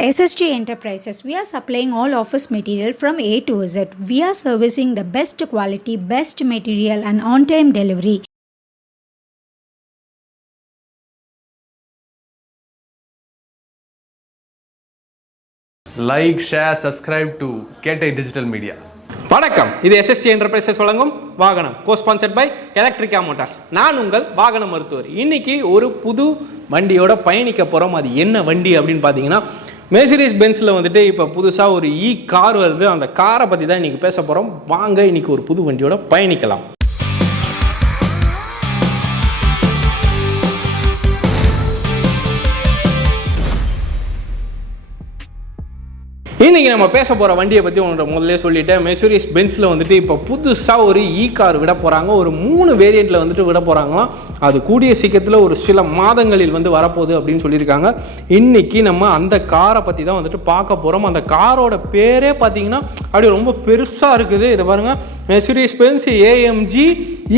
SSG Enterprises, we are supplying all office material from A to Z. We are servicing the best quality, best material and on-time delivery. Like, share, subscribe to Kettai Digital Media. வணக்கம், இது SSG Enterprises வழங்கும் வாகனம், co-sponsored by எலக்ட்ரிகா Motors. நான் உங்கள் வாகன மருத்துவர். இன்னைக்கு ஒரு புது வண்டியோட பயணிக்க போகிறோம். அது என்ன வண்டி அப்படின்னு பார்த்தீங்கன்னா, மெர்சிடிஸ் பென்ஸில் வந்துட்டு இப்போ புதுசாக ஒரு கார் வருது. அந்த காரை பற்றி தான் இன்றைக்கி பேச போகிறோம். வாங்க இன்றைக்கி ஒரு புது வண்டியோட பயணிக்கலாம். இன்றைக்கி நம்ம பேச போகிற வண்டியை பற்றி உங்களோட முதல்ல சொல்லிட்டேன். மெர்சிடிஸ் பென்ஸில் வந்துட்டு இப்போ புதுசாக ஒரு கார் விட போகிறாங்க. ஒரு 3 வேரியண்ட்டில் வந்துட்டு விட போகிறாங்களாம். அது கூடிய சீக்கிரத்தில் ஒரு சில மாதங்களில் வந்து வரப்போகுது அப்படின்னு சொல்லியிருக்காங்க. இன்றைக்கி நம்ம அந்த காரை பற்றி தான் வந்துட்டு பார்க்க போகிறோம். அந்த காரோட பேரே பார்த்தீங்கன்னா அப்படி ரொம்ப பெருசாக இருக்குது. இதை பாருங்கள், Mercedes Benz AMG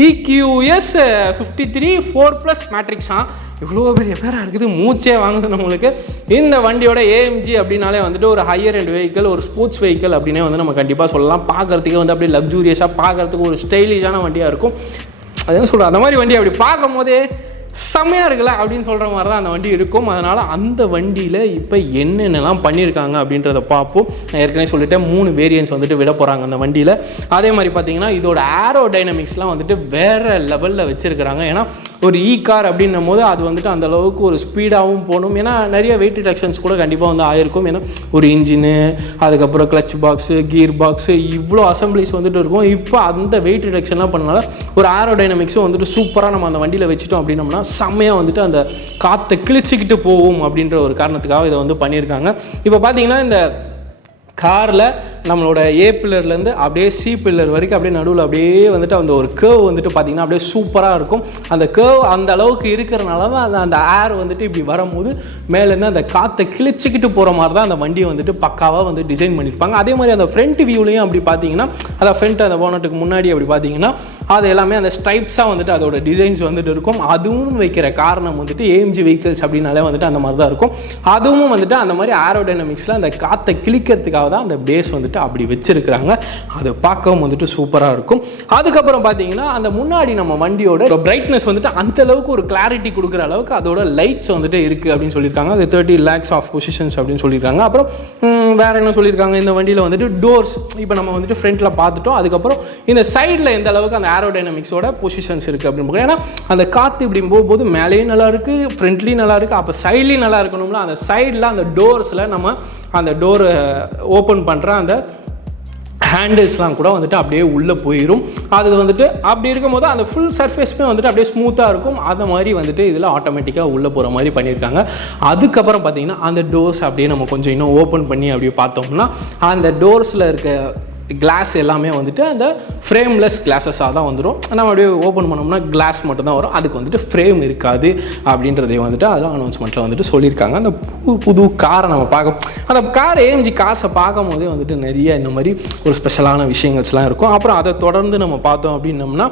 EQS 53 4+MATIC. இவ்வளோ பெரிய பேராக இருக்குது, மூச்சே வாங்குது நம்மளுக்கு. இந்த வண்டியோட AMG அப்படின்னாலே வந்துட்டு ஒரு ஹையர் எண்ட் வெஹிக்கிள், ஒரு ஸ்போர்ட்ஸ் வெஹிக்கிள் அப்படின்னே வந்து நம்ம கண்டிப்பாக சொல்லலாம். பார்க்குறதுக்கே வந்து அப்படியே லக்ஸூரியஸாக, பார்க்குறதுக்கு ஒரு ஸ்டைலிஷான வண்டியாக இருக்கும். அதுன்னு சொல்கிறேன், அந்த மாதிரி வண்டி அப்படி பார்க்கும் போதே செம்மையாக இருக்குல்ல அப்படின்னு சொல்கிற மாதிரி தான் அந்த வண்டி இருக்கும். அதனால் அந்த வண்டியில் இப்போ என்னென்னலாம் பண்ணியிருக்காங்க அப்படின்றத பார்ப்போம். நான் ஏற்கனவே சொல்லிட்டேன், 3 வேரியன்ட்ஸ் வந்துட்டு விட போகிறாங்க அந்த வண்டியில். அதே மாதிரி பார்த்தீங்கன்னா இதோட ஏரோ டைனமிக்ஸ்லாம் வந்துட்டு வேறு லெவலில் வச்சுருக்கிறாங்க. ஏன்னா ஒரு கார் அப்படின்னும் போது அது வந்துட்டு அந்தளவுக்கு ஒரு ஸ்பீடாகவும் போகணும். ஏன்னா நிறைய வெயிட் ரிடக்ஷன்ஸ் கூட கண்டிப்பாக வந்து ஆயிருக்கும். ஏன்னா ஒரு இன்ஜினு, அதுக்கப்புறம் கிளச் பாக்ஸு, கியர் பாக்ஸு, இவ்வளோ அசம்பிளிஸ் வந்துட்டு இருக்கும். இப்போ அந்த வெயிட் ரிடக்ஷன்லாம் பண்ணனால ஒரு ஏரோ டைனமிக்ஸும் வந்துட்டு சூப்பராக நம்ம அந்த வண்டியில் வச்சுட்டோம் அப்படின்னோம்னா செம்மையாக வந்துட்டு அந்த காற்றை கிழிச்சிக்கிட்டு போகும் அப்படின்ற ஒரு காரணத்துக்காக இதை வந்து பண்ணியிருக்காங்க. இப்போ பார்த்தீங்கன்னா இந்த காரில் நம்மளோட A பில்லர்லேருந்து அப்படியே C பில்லர் வரைக்கும் அப்படியே நடுவில் அப்படியே வந்துட்டு அந்த ஒரு கேர்வ் வந்துட்டு பார்த்திங்கன்னா அப்படியே சூப்பராக இருக்கும். அந்த கேர்வ் அந்த அளவுக்கு இருக்கிறனால தான் அந்த ஏர் வந்துட்டு இப்படி வரும்போது மேலேருந்து அந்த காற்றை கிழிச்சிக்கிட்டு போகிற மாதிரி தான் அந்த வண்டியை வந்துட்டு பக்காவாக வந்து டிசைன் பண்ணியிருப்பாங்க. அதே மாதிரி அந்த ஃப்ரண்ட் வியூலையும் அப்படி பார்த்தீங்கன்னா, அதான் ஃப்ரண்ட் அந்த போனட்டுக்கு முன்னாடி அப்படி பார்த்தீங்கன்னா அது எல்லாமே அந்த ஸ்ட்ரைப்ஸாக வந்துட்டு அதோட டிசைன்ஸ் வந்துட்டு இருக்கும். அதுவும் வைக்கிற காரணம் வந்துட்டு AMG வெஹிக்கிள்ஸ் அப்படின்னாலே வந்துட்டு அந்த மாதிரி தான் இருக்கும். அதுவும் வந்துட்டு அந்த மாதிரி ஏரோடைனமிக்ஸில் அந்த காற்றை கிழிக்கிறதுக்காக தான் அந்த பேஸ் வந்துட்டு அப்படி வச்சிருக்கிறாங்க. அதை பார்க்கவும் வந்துட்டு சூப்பராக இருக்கும். அதுக்கப்புறம் பார்த்தீங்கன்னா அந்த முன்னாடி நம்ம வண்டியோட பிரைட்னஸ் வந்துட்டு அந்த அளவுக்கு ஒரு கிளாரிட்டி கொடுக்குற அளவுக்கு அதோட லைட்ஸ் வந்துட்டு இருக்குது அப்படின்னு சொல்லியிருக்காங்க. அது 30 lakhs ஆஃப் பொசிஷன்ஸ் அப்படின்னு சொல்லியிருக்காங்க. அப்புறம் வேற என்ன சொல்லியிருக்காங்க, இந்த வண்டியில் வந்துட்டு டோர்ஸ் இப்போ நம்ம வந்துட்டு ஃப்ரண்ட்டில் பார்த்துட்டோம். அதுக்கப்புறம் இந்த சைடில் எந்த அளவுக்கு அந்த ஏரோடைனமிக்ஸோட பொசிஷன்ஸ் இருக்குது அப்படின்னு. ஏன்னா அந்த காற்று இப்படி போகும்போது மேலேயும் நல்லா இருக்குது, ஃப்ரண்ட்லேயும் நல்லா இருக்குது, அப்போ சைட்லேயும் நல்லா இருக்கணும்ல. அந்த சைடில் அந்த டோர்ஸில் நம்ம அந்த டோர் ஓப்பன் பண்ணுற அந்த ஹேண்டில்ஸ்லாம் கூட வந்துட்டு அப்படியே உள்ளே போயிடும். அது வந்துட்டு அப்படி இருக்கும்போது அந்த ஃபுல் சர்ஃபேஸுமே வந்துட்டு அப்படியே ஸ்மூத்தாக இருக்கும். அதை மாதிரி வந்துட்டு இதில் ஆட்டோமேட்டிக்காக உள்ளே போகிற மாதிரி பண்ணியிருக்காங்க. அதுக்கப்புறம் பார்த்தீங்கன்னா அந்த டோர்ஸ் அப்படியே நம்ம கொஞ்சம் இன்னும் ஓப்பன் பண்ணி அப்படியே பார்த்தோம்னா அந்த டோர்ஸில் இருக்க கிளாஸ் எல்லாமே வந்துட்டு அந்த ஃப்ரேம்லெஸ் கிளாஸஸாக தான் வந்துடும். நம்ம அப்படியே ஓப்பன் பண்ணோம்னா கிளாஸ் மட்டும் தான் வரும், அதுக்கு வந்துட்டு ஃப்ரேம் இருக்காது அப்படின்றதை வந்துட்டு அதெல்லாம் அனௌன்ஸ்மெண்ட்டில் வந்துட்டு சொல்லியிருக்காங்க. அந்த புது காரை நம்ம அந்த கார் AMG கார்ஸை பார்க்கும் போதே வந்துட்டு நிறைய இந்த மாதிரி ஒரு ஸ்பெஷலான விஷயங்கள்ஸ்லாம் இருக்கும். அப்புறம் அதை தொடர்ந்து நம்ம பார்த்தோம் அப்படின்னோம்னா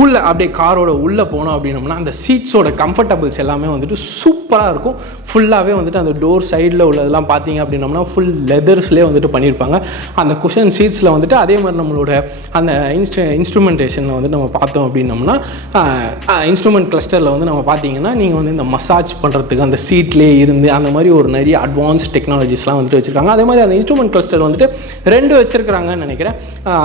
உள்ளே அப்படியே காரோட உள்ளே போனோம் அப்படின்னோம்னா அந்த சீட்ஸோட கம்ஃபர்டபுள்ஸ் எல்லாமே வந்துட்டு சூப்பராக இருக்கும். ஃபுல்லாகவே வந்துட்டு அந்த டோர் சைடில் உள்ளதெல்லாம் பார்த்தீங்க அப்படின்னோம்னா ஃபுல் லெதர்ஸ்லேயே வந்துட்டு பண்ணியிருப்பாங்க. அந்த குஷன் சீட்ஸில் வந்துட்டு அதே மாதிரி நம்மளோட அந்த இன்ஸ்ட்ருமெண்டேஷனில் வந்து நம்ம பார்த்தோம் அப்படின்னோம்னா இன்ஸ்ட்ருமெண்ட் கிளஸ்டரில் வந்து நம்ம பார்த்தீங்கன்னா நீங்கள் வந்து இந்த மசாஜ் பண்ணுறதுக்கு அந்த சீட்லேயே இருந்து அந்த மாதிரி ஒரு நிறைய அட்வான்ஸ் டெக்னாலஜிஸ்லாம் வந்துட்டு வச்சுருக்காங்க. அதே மாதிரி அந்த இன்ஸ்ட்ருமெண்ட் கிளஸ்டர் வந்துட்டு 2 வச்சுருக்கிறாங்கன்னு நினைக்கிறேன்.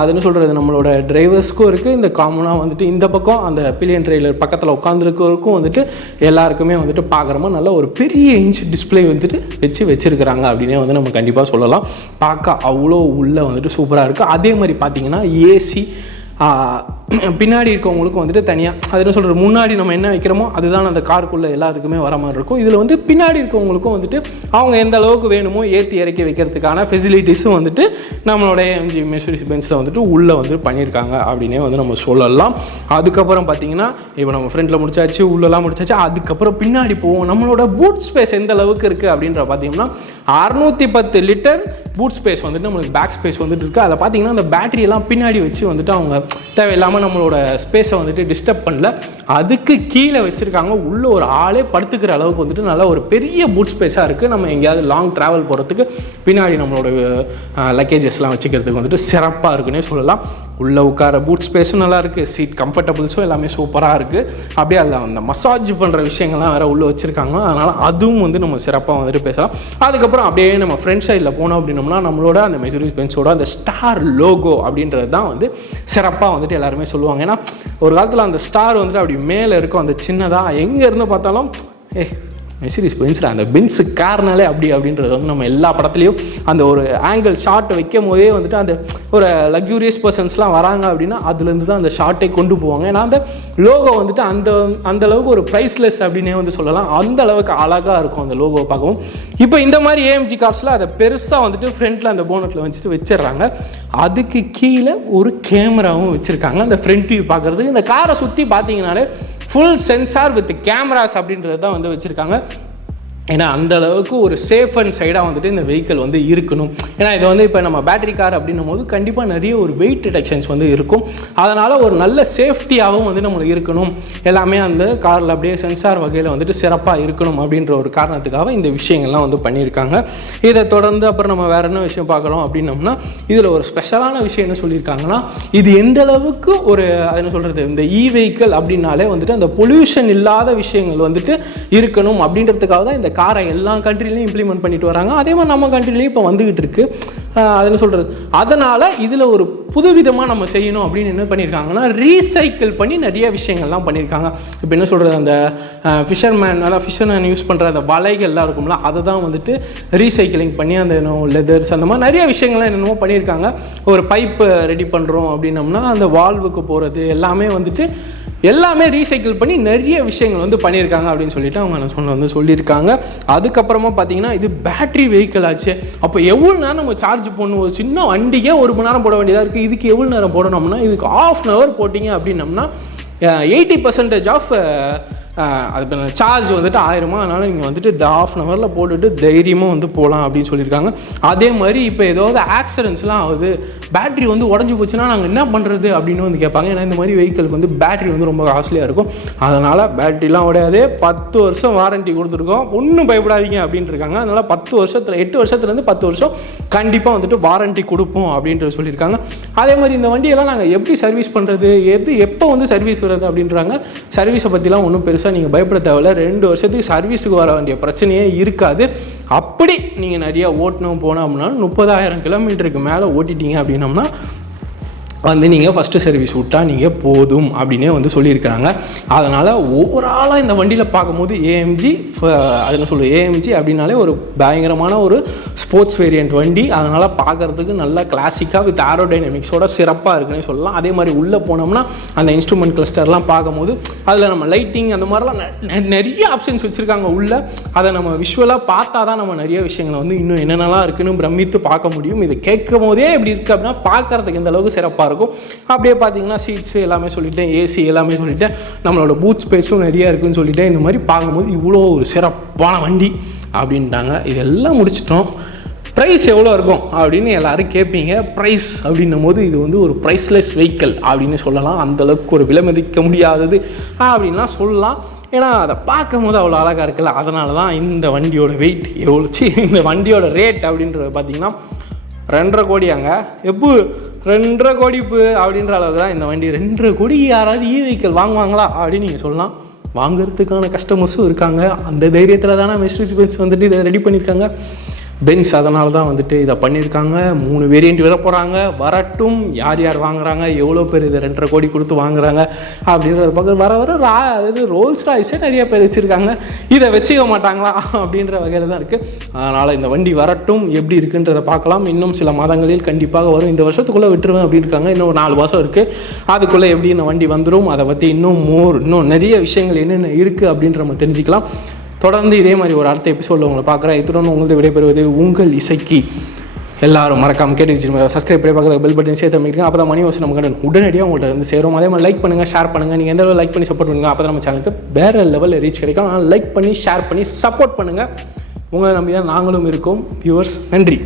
அதுன்னு சொல்கிறது நம்மளோட டிரைவர்ஸ்க்கும் இருக்குது, இந்த காமனாக வந்துட்டு இந்த பக்கம் அந்த பில்லியன் ட்ரெயிலர் பக்கத்தில் உட்காந்துருக்கிறதுக்கும் வந்துட்டு எல்லாருக்குமே வந்துட்டு பார்க்குறோமா நல்ல ஒரு பெரிய இன்ச் டிஸ்பிளே வந்துட்டு வச்சுருக்கிறாங்க அப்படின்னே வந்து நம்ம கண்டிப்பாக சொல்லலாம். பார்க்க அவ்வளோ உள்ளே வந்துட்டு சூப்பராக இருக்குது. அதே மாதிரி பார்த்தீங்கன்னா AC பின்னாடி இருக்கவங்களுக்கும் வந்துட்டு தனியாக அது என்ன சொல்கிறது, முன்னாடி நம்ம என்ன வைக்கிறோமோ அதுதான் அந்த காருக்குள்ளே எல்லாத்துக்குமே வர மாதிரி இருக்கும். இதில் வந்து பின்னாடி இருக்கவங்களுக்கும் வந்துட்டு அவங்க எந்த அளவுக்கு வேணுமோ ஏற்றி இறக்கி வைக்கிறதுக்கான ஃபெசிலிட்டிஸும் வந்துட்டு நம்மளோட AMG மெர்சிடிஸ் பென்ஸில் வந்துட்டு உள்ளே வந்து பண்ணியிருக்காங்க அப்படின்னே வந்து நம்ம சொல்லலாம். அதுக்கப்புறம் பார்த்தீங்கன்னா இப்போ நம்ம ஃப்ரண்ட்டில் முடிச்சாச்சு, உள்ளெல்லாம் முடிச்சாச்சு. அதுக்கப்புறம் பின்னாடி போவோம். நம்மளோட பூட் ஸ்பேஸ் எந்த அளவுக்கு இருக்குது அப்படின்ற பார்த்தீங்கன்னா 610 லிட்டர் பூட் ஸ்பேஸ் வந்துட்டு நம்மளுக்கு பேக் ஸ்பேஸ் வந்துட்டு இருக்குது. அதை பார்த்தீங்கன்னா அந்த பேட்டரியெல்லாம் பின்னாடி வச்சு வந்துட்டு அவங்க தேவையில்லாமல் நம்மளோட ஸ்பேஸை வந்துட்டு டிஸ்டர்ப் பண்ணல. அதுக்கு கீழே வச்சுருக்காங்க, உள்ள ஒரு ஆளே படுத்துக்கிற அளவுக்கு வந்துட்டு நல்ல ஒரு பெரிய பூட் ஸ்பேஸாக இருக்குது. நம்ம எங்கேயாவது லாங் ட்ராவல் போகிறதுக்கு பின்னாடி நம்மளோட லக்கேஜஸ்லாம் வச்சுக்கிறதுக்கு வந்துட்டு சிறப்பாக இருக்குன்னே சொல்லலாம். உள்ளே உட்கார பூட் ஸ்பேஸும் நல்லா இருக்குது, சீட் கம்ஃபர்டபுள்ஸும் எல்லாமே சூப்பராக இருக்குது. அப்படியே அதில் அந்த மசாஜ் பண்ணுற விஷயங்கள்லாம் வேறு உள்ளே வச்சுருக்காங்க. அதனால் அதுவும் வந்து நம்ம சிறப்பாக வந்துட்டு பேசலாம். அதுக்கப்புறம் அப்படியே நம்ம ஃப்ரண்ட் சைடில் போனோம் அப்படின்னோம்னா நம்மளோட அந்த மெர்சிடிஸ் பென்ஸோட அந்த ஸ்டார் லோகோ அப்படின்றது தான் வந்து சிறப்பாக வந்துட்டு எல்லாருமே சொல்லுவாங்க. ஏன்னா ஒரு காலத்தில் அந்த ஸ்டார் வந்துட்டு அப்படி மேலே இருக்கும், அந்த சின்னதாக எங்கே இருந்து பார்த்தாலும் மெர்சிடிஸ் பென்ஸில் அந்த பென்ஸு கார்னாலே அப்படின்றது வந்து நம்ம எல்லா படத்துலையும் அந்த ஒரு ஆங்கிள் ஷாட் வைக்கும் போதே வந்துட்டு அந்த ஒரு லக்ஸூரியஸ் பர்சன்ஸ்லாம் வராங்க அப்படின்னா அதுலேருந்து தான் அந்த ஷார்ட்டை கொண்டு போவாங்க. ஏன்னா அந்த லோகோ வந்துட்டு அந்த அளவுக்கு ஒரு ப்ரைஸ்லெஸ் அப்படின்னே வந்து சொல்லலாம். அந்த அளவுக்கு அழகாக இருக்கும் அந்த லோகோவை பார்க்கவும். இப்போ இந்த மாதிரி ஏஎம்ஜி கார்ஸில் அதை பெருசாக வந்துட்டு ஃப்ரண்ட்டில் அந்த போனட்டில் வச்சுட்டு வச்சிடுறாங்க. அதுக்கு கீழே ஒரு கேமராவும் வச்சுருக்காங்க அந்த ஃப்ரண்ட் வியூ பார்க்குறதுக்கு. இந்த காரை சுற்றி பார்த்தீங்கன்னாலே ஃபுல் சென்சார் வித் கேமராஸ் அப்படின்றது தான் வந்து வச்சுருக்காங்க. ஏன்னா அந்த அளவுக்கு ஒரு சேஃப் அண்ட் சைடாக வந்துட்டு இந்த வெஹிக்கிள் வந்து இருக்கணும். ஏன்னா இது வந்து இப்போ நம்ம பேட்டரி கார் அப்படின்னும் போது கண்டிப்பாக நிறைய ஒரு வெயிட் ரிடக்ஷன்ஸ் வந்து இருக்கும். அதனால் ஒரு நல்ல சேஃப்டியாகவும் வந்து நம்மளுக்கு இருக்கணும். எல்லாமே அந்த காரில் அப்படியே சென்சார் வகையில் வந்துட்டு சிறப்பாக இருக்கணும் அப்படின்ற ஒரு காரணத்துக்காக இந்த விஷயங்கள்லாம் வந்து பண்ணியிருக்காங்க. இதை தொடர்ந்து அப்புறம் நம்ம வேறு என்ன விஷயம் பார்க்குறோம் அப்படின்னோம்னா இதில் ஒரு ஸ்பெஷலான விஷயம் என்ன சொல்லியிருக்காங்கன்னா, இது எந்த அளவுக்கு ஒரு என்ன சொல்கிறது, இந்த வெஹிக்கிள் அப்படின்னாலே வந்துட்டு அந்த பொல்யூஷன் இல்லாத விஷயங்கள் வந்துட்டு இருக்கணும் அப்படின்றதுக்காக தான் இந்த காரை எல்லா கண்ட்ரிலையும் இம்ப்ளிமெண்ட் பண்ணிட்டு வராங்க. அதே மாதிரி நம்ம கண்ட்ரிலையும் இப்போ வந்துகிட்டு இருக்கு. என்ன சொல்கிறது, அதனால் இதில் ஒரு புதுவிதமாக நம்ம செய்யணும் அப்படின்னு என்ன பண்ணியிருக்காங்கன்னா ரீசைக்கிள் பண்ணி நிறைய விஷயங்கள்லாம் பண்ணியிருக்காங்க. இப்போ என்ன சொல்கிறது, அந்த ஃபிஷர்மேன் யூஸ் பண்ணுற அந்த வலைகள்லாம் இருக்கும்ல, அதை தான் வந்துட்டு ரீசைக்கிளிங் பண்ணி அந்த லெதர்ஸ் அந்த மாதிரி நிறைய விஷயங்கள்லாம் என்னென்னமோ பண்ணியிருக்காங்க. ஒரு பைப்பு ரெடி பண்ணுறோம் அப்படின்னம்னா அந்த வால்வுக்கு போகிறது எல்லாமே ரீசைக்கிள் பண்ணி நிறைய விஷயங்கள் வந்து பண்ணியிருக்காங்க அப்படின்னு சொல்லிட்டு அவங்க சொல்லியிருக்காங்க. அதுக்கப்புறமா பார்த்தீங்கன்னா இது பேட்டரி வெஹிக்கிள் ஆச்சு. அப்போ எவ்வளோ நேரம் நம்ம சார்ஜ் பண்ணுவோம், ஒரு சின்ன வண்டிக்கே 1 மணி நேரம் போட வேண்டியதாக இருக்குது. இதுக்கு எவ்வளோ நேரம் போடணும்னா இதுக்கு 1/2 hour போட்டிங்க அப்படின்னம்னா 80% ஆஃப் அது சார்ஜ் வந்துட்டு 1000. அதனால் நீங்கள் வந்துட்டு 1/2 hour போட்டுட்டு தைரியமாக வந்து போகலாம் அப்படின்னு சொல்லியிருக்காங்க. அதே மாதிரி இப்போ ஏதாவது ஆக்சிடென்ட்ஸ்லாம் ஆகுது, பேட்ரி வந்து உடஞ்சி போச்சுன்னா நாங்கள் என்ன பண்ணுறது அப்படின்னு வந்து கேட்பாங்க. ஏன்னா இந்த மாதிரி வெஹிக்கிளுக்கு வந்து பேட்ரி வந்து ரொம்ப காஸ்ட்லியாக இருக்கும். அதனால் பேட்ரிலாம் உடையாது, 10 வருஷம் வாரண்ட்டி கொடுத்துருக்கோம், ஒன்றும் பயப்படாதீங்க அப்படின்ட்டு இருக்காங்க. அதனால் 8 வருஷத்துலேருந்து 10 வருஷம் கண்டிப்பாக வந்துட்டு வாரண்ட்டி கொடுப்போம் அப்படின்றது சொல்லியிருக்காங்க. அதே மாதிரி இந்த வண்டியெல்லாம் நாங்கள் எப்படி சர்வீஸ் பண்ணுறது, எப்போ வந்து சர்வீஸ் வருது அப்படின்றாங்க. சர்வீஸை பற்றிலாம் ஒன்றும் பெருசாக நீங்கள் பயப்பட தேவையில்ல. 2 வருஷத்துக்கு சர்வீஸுக்கு வர வேண்டிய பிரச்சனையே இருக்காது. அப்படி நீங்கள் நிறைய ஓட்டணும் போனோம் அப்படின்னா 30,000 கிலோமீட்டருக்கு மேலே ஓட்டிட்டீங்க அப்படின்னம்னா வந்து நீங்கள் ஃபஸ்ட்டு சர்வீஸ் விட்டால் நீங்கள் போதும் அப்படின்னே வந்து சொல்லியிருக்கிறாங்க. அதனால் ஓவராலாக இந்த வண்டியில் பார்க்கும்போது ஏஎம்ஜி அப்படின்னாலே ஒரு பயங்கரமான ஒரு ஸ்போர்ட்ஸ் வேரியண்ட் வண்டி. அதனால் பார்க்குறதுக்கு நல்லா கிளாசிக்காக வித் ஏரோடைனமிக்ஸோட சிறப்பாக இருக்குன்னு சொல்லலாம். அதே மாதிரி உள்ளே போனோம்னா அந்த இன்ஸ்ட்ருமெண்ட் கிளஸ்டர்லாம் பார்க்கும்போது அதில் நம்ம லைட்டிங் அந்த மாதிரிலாம் நிறைய ஆப்ஷன்ஸ் வச்சுருக்காங்க உள்ளே. அதை நம்ம விஷுவலாக பார்த்தா தான் நம்ம நிறைய விஷயங்களை வந்து இன்னும் என்னென்னலாம் இருக்குன்னு பிரமித்து பார்க்க முடியும். இதை கேட்கும் போதே எப்படி இருக்குது அப்படின்னா பார்க்குறதுக்கு எந்த அளவுக்கு சிறப்பாக இருக்கும். அப்படியே பார்த்தீங்கன்னா சீட்ஸு எல்லாமே சொல்லிட்டேன், ஏசி எல்லாமே சொல்லிட்டேன், நம்மளோட பூத் ஸ்பேஸும் நிறையா இருக்குதுன்னு சொல்லிட்டேன். இந்த மாதிரி பார்க்கும்போது இவ்வளோ ஒரு சிறப்பான வண்டி அப்படின்ட்டாங்க. இதெல்லாம் முடிச்சிட்டோம். ப்ரைஸ் எவ்வளோ இருக்கும் அப்படின்னு எல்லோரும் கேட்பீங்க. ப்ரைஸ் அப்படின்னும் போது இது வந்து ஒரு ப்ரைஸ்லெஸ் வெஹிக்கிள் அப்படின்னு சொல்லலாம். அந்தளவுக்கு ஒரு விலை மதிக்க முடியாதது அப்படின்லாம் சொல்லலாம். ஏன்னா அதை பார்க்கும் போது அவ்வளோ அழகாக இருக்குல்ல. அதனால தான் இந்த வண்டியோட வெயிட் இந்த வண்டியோட ரேட் அப்படின்றது பார்த்தீங்கன்னா 2.5 கோடியாங்க. எப்போ 2.5 கோடி அப்படின்ற அளவுக்கு தான் இந்த வண்டி. 2.5 கோடி யாராவது வெஹிக்கிள் வாங்குவாங்களா அப்படின்னு நீங்கள் சொல்லலாம். வாங்குறதுக்கான கஸ்டமர்ஸும் இருக்காங்க. அந்த தைரியத்தில் தானே மெர்சிடிஸ் பென்ஸ் வந்துட்டு இதை ரெடி பண்ணியிருக்காங்க. பென்ஸ் அதனால தான் வந்துட்டு இதை பண்ணியிருக்காங்க. 3 வேரியண்ட் வர போகிறாங்க. வரட்டும், யார் யார் வாங்குறாங்க, எவ்வளோ பேர் இதை 2.5 கோடி கொடுத்து வாங்குறாங்க அப்படின்றத பார்க்க வர அதாவது ரோல்ஸ் ராய்ஸே நிறைய பேர் வச்சுருக்காங்க. இதை வச்சுக்க மாட்டாங்களா அப்படின்ற வகையில் தான் இருக்குது. அதனால் இந்த வண்டி வரட்டும், எப்படி இருக்குன்றதை பார்க்கலாம். இன்னும் சில மாதங்களில் கண்டிப்பாக வரும். இந்த வருஷத்துக்குள்ளே விட்டுருவேன் அப்படின்னு இருக்காங்க. இன்னும் 4 மாதம் இருக்குது. அதுக்குள்ளே எப்படி இந்த வண்டி வந்துடும், அதை பற்றி இன்னும் நிறைய விஷயங்கள் என்னென்ன இருக்குது அப்படின்ற நம்ம தெரிஞ்சுக்கலாம். தொடர்ந்து இதே மாதிரி ஒரு அடுத்த எபிசோடில் உங்களை பார்க்குறேன். இத்துடன் உங்களது விடைபெறுவது உங்கள் இசைக்கு. எல்லாரும் மறக்காம கேட்டு சப்ஸ்கிரைப் பண்ணி பார்க்குற பெல் பட்டன் சேர்த்து பண்ணிருக்கேன். அப்போ தான் மணி வசனம் நமக்கு உடனடியாக உங்கள்கிட்ட வந்து சேரும். அதே மாதிரி லைக் பண்ணுங்கள், ஷேர் பண்ணுங்கள். நீங்கள் எந்த அளவு லைக் பண்ணி சப்போர்ட் பண்ணுங்கள், அப்போ தான் நம்ம சேனலுக்கு வேறு லெவலில் ரீச் கிடைக்கும். ஆனால் லைக் பண்ணி ஷேர் பண்ணி சப்போர்ட் பண்ணுங்கள். உங்களை நம்பி தான் நாங்களும் இருக்கோம். வியூவர்ஸ், நன்றி.